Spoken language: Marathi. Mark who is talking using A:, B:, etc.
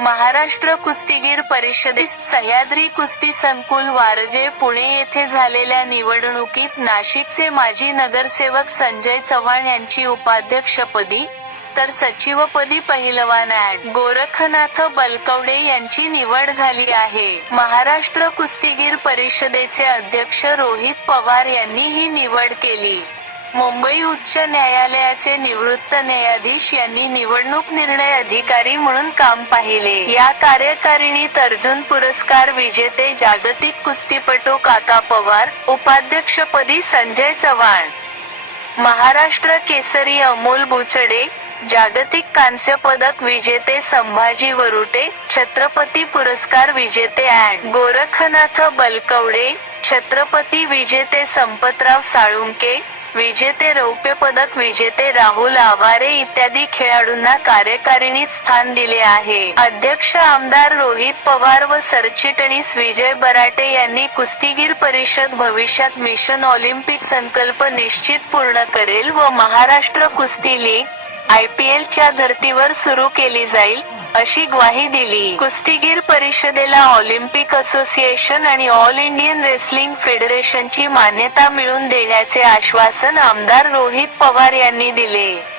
A: महाराष्ट्र कुस्तीगीर परिषदेस सह्याद्री कुस्ती संकुल वारजे पुणे येथे झालेल्या निवडणुकीत नाशिकचे माजी नगरसेवक संजय चव्हाण यांची उपाध्यक्षपदी तर सचिवपदी पहिलवान ॲड गोरखनाथ बलकवडे यांची निवड झाली आहे. महाराष्ट्र कुस्तीगीर परिषदेचे अध्यक्ष रोहित पवार यांनी ही निवड केली. मुंबई उच्च न्यायालयाचे निवृत्त न्यायाधीश यांनी निवडणूक निर्णय अधिकारी म्हणून काम पाहिले. या कार्यकारिणीत अर्जुन पुरस्कार विजेते जागतिक कुस्तीपटू काका पवार उपाध्यक्षपदी संजय चव्हाण. महाराष्ट्र केसरी अमोल बुचडे जागतिक कांस्य पदक विजेते संभाजी वरुटे छत्रपती पुरस्कार विजेते ॲड गोरखनाथ बलकवडे छत्रपती विजेते संपतराव साळुंके विजेते रौप्य पदक विजेते राहुल आवारे इत्यादी खेळाडूंना कार्यकारिणीत स्थान दिले आहे. अध्यक्ष आमदार रोहित पवार व सरचिटणीस विजय बराटे यांनी कुस्तीगीर परिषद भविष्यात मिशन ऑलिम्पिक संकल्प निश्चित पूर्ण करेल व महाराष्ट्र कुस्ती लीग आयपीएल च्या धर्तीवर सुरू केली जाईल. अशी ग्वाही दिली. कुस्तीगीर परिषदेला ऑलिम्पिक असोसिएशन आणि ऑल इंडियन रेसलिंग फेडरेशनची मान्यता मिळवून देण्याचे आश्वासन आमदार रोहित पवार यांनी दिले.